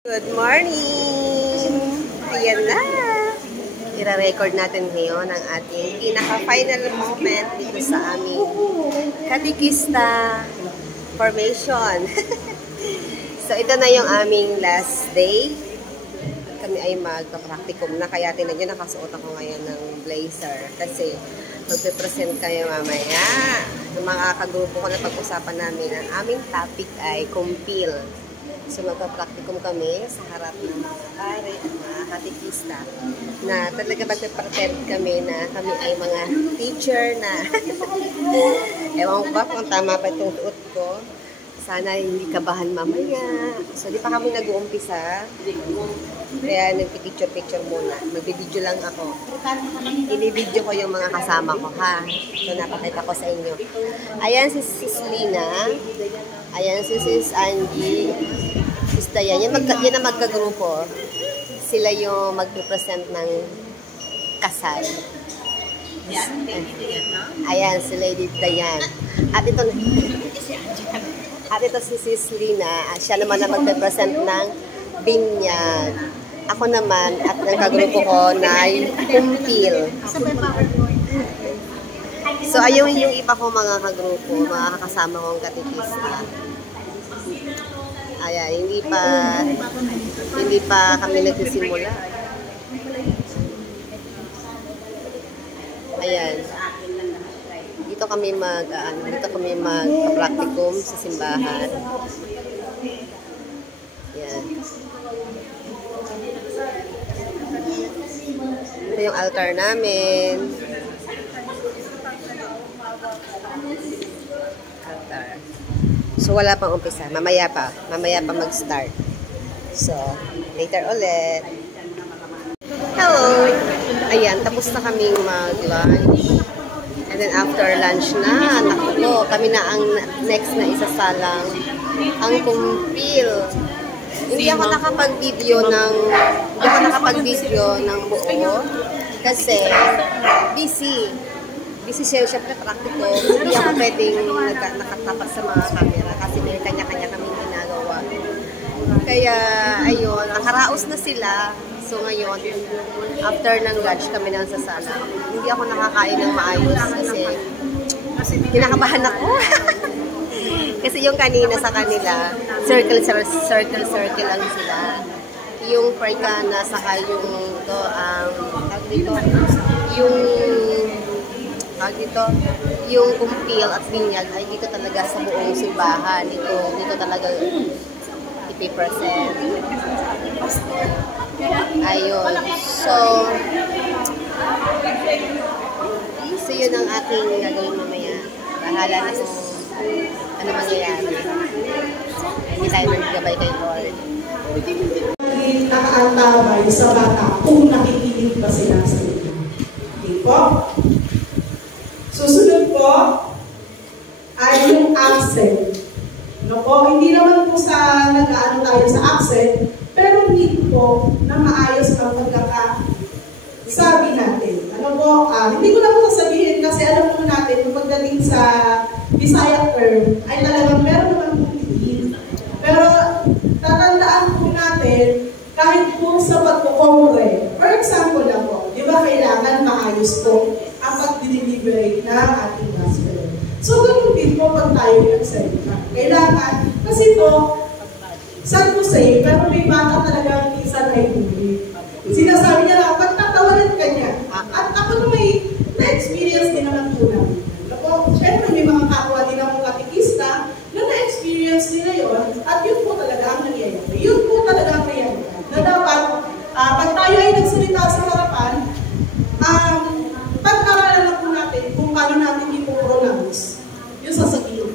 Good morning! Ayan na! Ira-record natin ngayon ang ating pinaka-final moment dito sa aming katikista formation. So, ito na yung aming last day. Kami ay magpa-practicum na, kaya tinan nyo, nakasuot ako ngayon ng blazer. Kasi magpe-present kayo mamaya. Yung mga kagrupo ko na pag-usapan namin, ang aming topic ay compile. So, magpa-practicum kami sa harap ng mga pare at mga katikista na talaga magpe-pretend kami na kami ay mga teacher na. Ewan ko ba kung tama pa itong tuot ko. Sana hindi kabahan mamaya. So, di pa kami nag-uumpisa. Kaya nagpipicture-picture muna. Magbibideo lang ako. Inibideo ko yung mga kasama ko, ha? So, napakita ko sa inyo. Ayan si Sis Lina. Ayan si Sis Angie. Sis Dayan. Yan ang magkagrupo. Sila yung magpipresent ng kasal. Ayan, si Lady Dayan. At ito si Sis Lina. Siya naman na magpipresent ng binyag. Ako naman at ang kagrupo ko na yung kumpil. So, ayun yung iba ko mga kagrupo, mga kakasama kong katikista. Ayan, hindi pa kami nagsisimula. Ayan. Dito kami mag-practicum sa simbahan. Ayan. Ito yung altar namin. So, wala pang umpisa. Mamaya pa mag-start. So, later ulit. Hello! Ayan, tapos na kaming mag-lunch. And then after lunch na, naku po, kami na ang next na isasalang ang kumpil. Hindi ako nakapag-video ng buo kasi busy siya, syempre practical. Hindi ako pwedeng nakatapat sa mga camera kasi may kanya-kanya kaming ginagawa. Kaya, ayun, nakaraos na sila. So, ngayon, after ng lunch kami na sa sala. Hindi ako nakakain ng maayos kasi kinakabahan ako. Kasi yung kanina sa kanila, circle lang sila. Yung Perkana, saka yung kumpil at binyag ay dito talaga sa buong simbahan. Dito talaga ipipresent. Ayun. So, yun ang ating gagawin mamaya. Bahala na kung ano mangyayari. Hindi tayo naggabay kay Lord. Nakaantabay sa bata kung nakikinig ba sila sa inyo. Okay po? Susunod po ay yung accent. No po, hindi naman po sa nag-aano tayo sa accent, pero need po na maayos ang pagkakasabi natin. Ano po, hindi ko na po sasabihin kasi alam po natin kung pagdating sa Bisaya term ay talagang meron naman po tingin. Pero tatandaan po natin kahit po sa pagkukomre. For example lang po, di ba kailangan maayos po ang pag-deliberate ng ating gospel. So, ganun din po pag tayo nagsalita. Kailangan, kasi po, sad to say, pero may bata talagang minsan ay huli. Sinasabi niya lang, pagtatawanan ka niya. At ako na may na-experience din naman po namin. Siyempre, may mga kapwa din akong katikista na na-experience nila yun, at yun po talaga ang nangyayari. Yun po talaga ang realidad. Na dapat, pag tayo ay nagsalita sa harapan, pag-aralan na po natin kung paano natin i-pronounce yung sasabihin.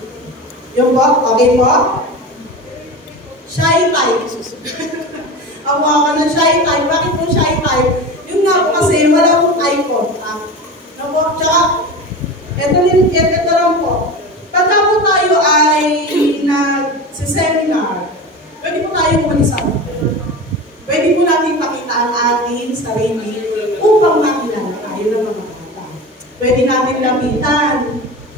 Yung po, okay po? Shy type. Ang mga ka ng shy type. Bakit po shy type? Yung nga po kasi wala pong eye contact. No po? Tsaka, ito lang po. Pagka po tayo ay nag-seminar, pwede po tayo mag-isa. Pwede po natin pakita ang ating sarili upang makilala tayo ng mga bata. Pwede natin lapitan.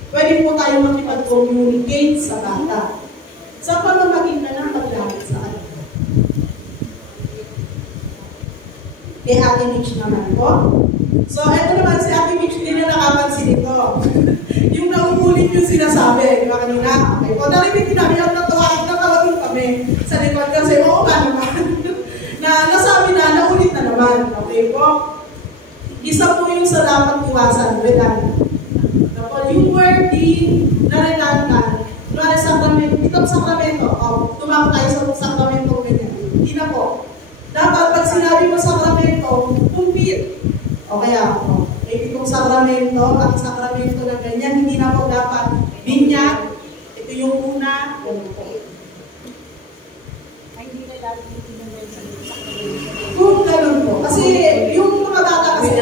Pwede po tayo makipag-communicate sa bata. Sa pamamagitan ng paglapit sa kanila. Kay Ate Mitch naman po. So, eto naman si Ate Mitch, hindi na nakapansin ito. Yung nauulit yung sinasabi, di ba kanina? Okay po, narinig namin ang natawagin kami sa likod kasi, oo ba naman? Na nasabi na, naulit na naman. Okay po? Isa po yung sa dapat iwasan, redundant. Yung wording na redundant, kunwari sakramento, itong sakramento, tumako tayo sa sakramento ganyan. Hindi na po. Dapat pag sinabi mo sakramento, kumpir. O kaya, itong sakramento, ang sakramento na ganyan, hindi na po dapat binyag. Ito yung una. Kung ganun po. Kasi yung mga bata kasi,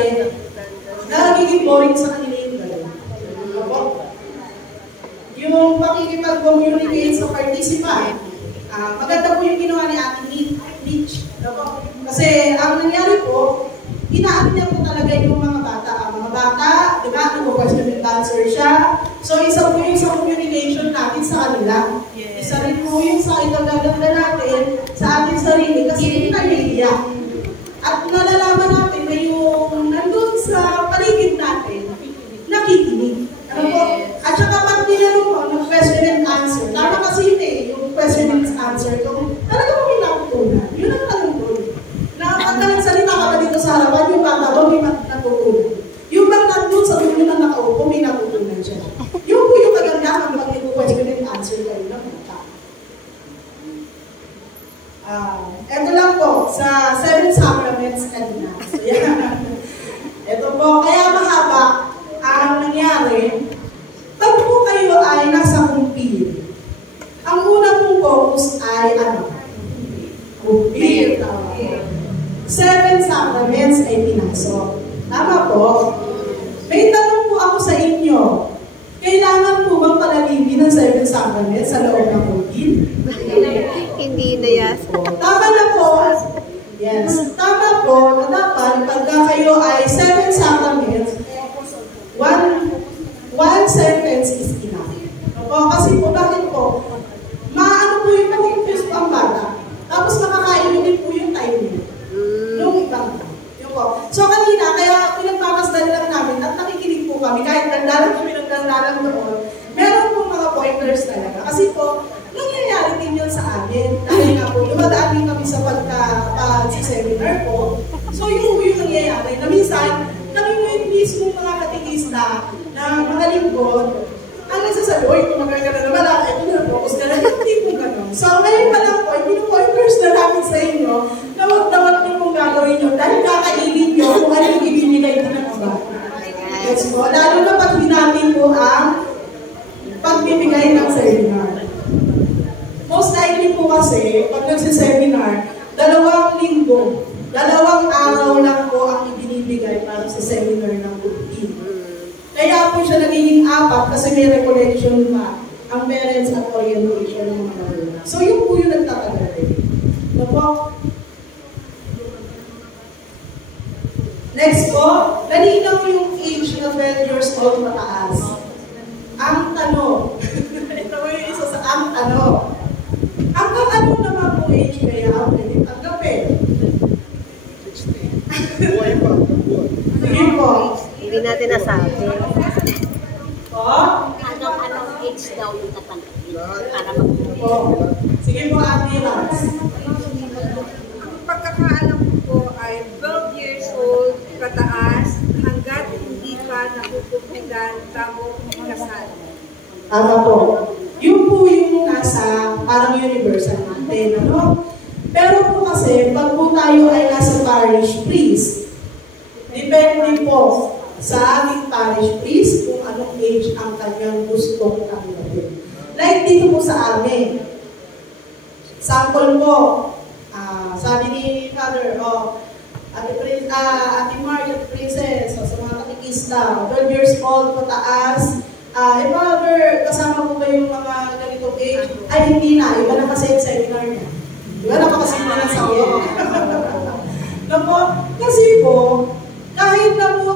nagiging boring sa kanila yung ganun. Yung pakikipag-communicate sa participant, maganda po yung ginawa ni Ate Mitch. Kasi ang nangyari po, inaano niya po talaga yung mga bata. Ang mga bata, di ba, nag-question and answer siya. So, isa po yung sa communication natin sa kanila. Isa rin po yung sa itagaganda natin sa ating sarili kasi hindi tayo naiiyak. At nalalaman natin na yung nandun sa paligid natin, nakikinig. Ano po? At saka pag tinanong mo ng question and answer, tama kasi yun yung question and answer, kung talaga mo may natutunan, yun ang tanong doon. Na pag nagsalita ka pa dito sa harapan, yung bata mo may natutunan. Yung bang nandun sa dulo na nakaupo, may natutunan siya. Yung po yung kagandahan pag question and answer kayo ng bata. Ito lang po, sa 7 Sacraments kanina. So, yan. Ito po, kaya mahaba ang nangyari, pag po kayo ay nasa kumpir, ang una pong focus ay ano? Kumpir. 7 Sacraments ay pinasok. Tama po? May tanong po ako sa inyo, kailangan po bang palalimin ng 7 Sacraments sa loob ng kumpir? Hindi na yan. Tama na po. Yes. Tama po na dapat pagka kayo ay 7 Sacraments, one sentence is enough. O, kasi po, bakit po? Maano po yung pag-confuse pa ang bata. Tapos makakainin po yung time niya. Nung ibang. Yun po. So, kanina, kaya pinagpamasdan lang namin at nakikinig po kami. Kahit nagdalang kami ng nagdalang doon, meron pong mga pointers talaga. Kasi po, nangyayari din yun sa amin. Dahil nga po, dumadaan din kami sa pagka-seminar po. So, yun po yung nangyayari. Na minsan, nangingin mismo mga katikista na mga lingkod, ang nagsasabi, oy, tumagal ka na naman, ito na, focus ka na, hindi po gano'n. So, ngayon pa lang po, pinu-pointers na namin sa inyo, na wag niyo pong gagawin nyo, dahil kakainin nyo kung ano yung ibibigay ko ng iba. Yes po, lalo na pag hinapin po ang pagbibigay ng seminar. Most likely po kasi, pag nagsiseminar, 2 linggo, 2 araw lang po ang ibinibigay para sa seminar ng kumpir. Kaya po siya nagiging 4 kasi may recollection pa ang parents at orientation ng mga magulang. So yun po yung nagtatagal rin. No po? Next po, kanina po yung age na 12 years old mataas. Ang tanong, ito po yung isa sa ang tanong. Hanggang ano naman po age kaya ang pwede tanggapin? Sige po. Hindi natin nasabi. Po? Hanggang anong age daw yung tatanggapin para mag-po. Sige po, Ate Lance. Ang pagkakaalam ko po ay 12 years old kataas hanggat hindi pa nakukumpigan bago kasal. Tama po. Yun po yung nasa parang universal natin, ano? Pero po kasi, pag po tayo ay nasa parish priest, depende po sa ating parish priest kung anong age ang kanyang gustong tanggapin. Like dito po sa amin. Sample po, sabi ni Father, Ate Margaret Princess, sa mga katikista, 12 years old, pataas, Father, kasama po ba yung mga ganitong age? Ay, hindi na. Iba na kasi yung seminar niya. Iba na kasi na lang sa iyo. Kasi po, kahit na po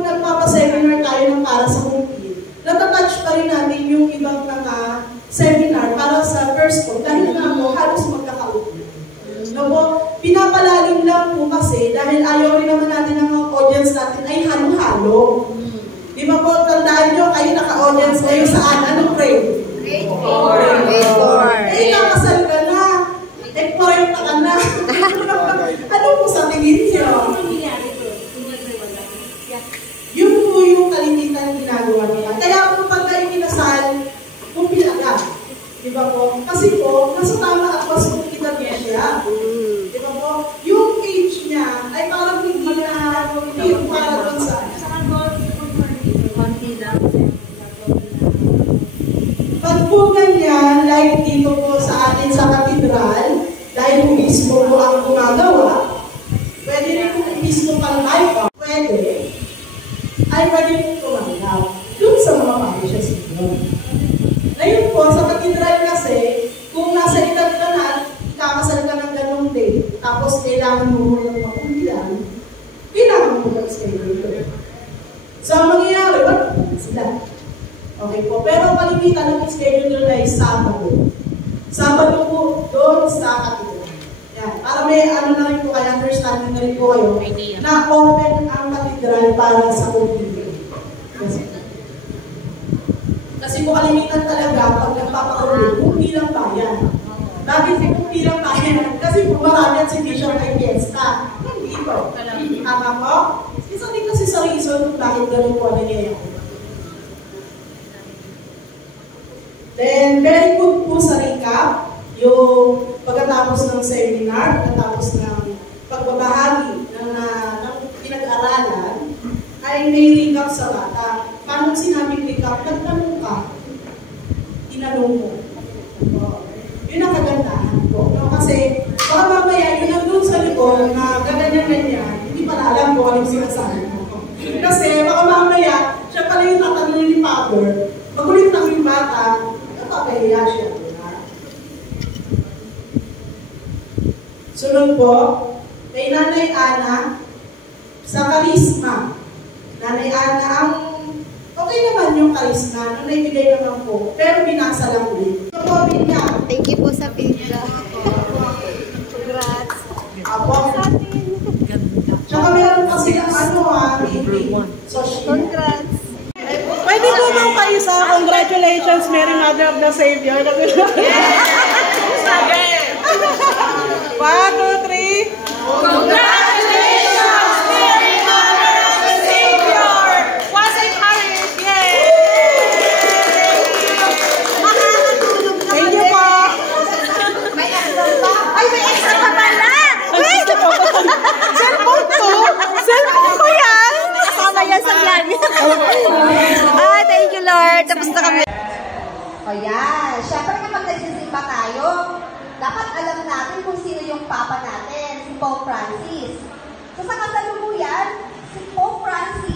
nagpapaseminar tayo ng para sa kumpir, natatouch pa rin natin yung ibang mga seminar para sa first po, dahil nga po, halos magkakaupo. pinapalalim lang po kasi dahil ayaw rin naman natin ng mga audience natin ay halo-halo. Di ba po, tandaan nyo, kayo naka-audience kayo saan? Anong grade? Grade 4. Grade 4. Eh, nakasal ka na. Eh, 40 ka na. Ano po sa tingin nyo? Yun po yung kalimitan ginagawa nila. Kaya po pag kayo kinasal, kumpil agad. Di ba po? Kasi po, nasa tama at pasok kita niya siya. Di ba po? Yung age niya ay parang hindi na yung para doon sa pag po ganyan, like dito po sa atin sa katedral, dahil po mismo po ang gumagawa, pwede rin po mismo pang live, pwede, ay pwede po tumanggap doon sa mga parishes ninyo. Ngayon po, sa katedral kasi, kung nasa edad ka na, kakasal ka ng ganong day, tapos kailangan mo ng makumpilan, kailangan mo mag-schedule. So, ang mangyayari, wala sila. Okay po, pero kalimitan ng schedule nila ay Sabado. Sabado po doon sa katedral. Yan. Para may ano na rin po kayo, understanding na rin po kayo, na open ang katedral para sa kumpilan. Kasi po kalimitan talaga pag nagpapakaulit, kumpilang bayan. Bakit po kumpilang bayan? Kasi po marami at si Bishop ay fiesta. Hindi po. Tama po? Isa din kasi sa reason kung bakit gano'n po nangyayari. Then, very good po sa recap, yung pagkatapos ng seminar, pagkatapos ng pagbabahagi ng pinag-aralan, ay may recap sa bata. Paano sinabing recap? Nagtanong ka. Tinanong mo. Yun ang kagandahan po. No? Kasi, baka mamaya, yun ang doon sa likod na ganyan-ganyan, hindi pala alam ko anong sinasabi mo. Kasi, baka mamaya, siya pala yung tatanong ni Father, magulit ng yung bata, napapahiya siya. Sunod po, kay Nanay Ana, sa karisma. Nanay Ana, ang okay naman yung karisma, nung naibigay naman po, pero binasa lang ulit. Thank you po sa pizza. Congrats. Apo. Tsaka meron kasi ang Congrats. Pwede po bang kayo sa congratulations, Mary Mother of the Savior? 1, 2, 3. Congratulations, Mary Mother of the Savior! Wasay Parish! Yay! Thank you po. May extra pa? Ay, may extra pa pala! Wait! Cellphone to? Cellphone ko yan! Kasama yan sa vlog. Thank you, Lord. Tapos na kami. O yan. Siyempre kapag nagsisimba tayo, dapat alam natin kung sino yung Papa natin, si Pope Francis. So sa kasalukuyan, si Pope Francis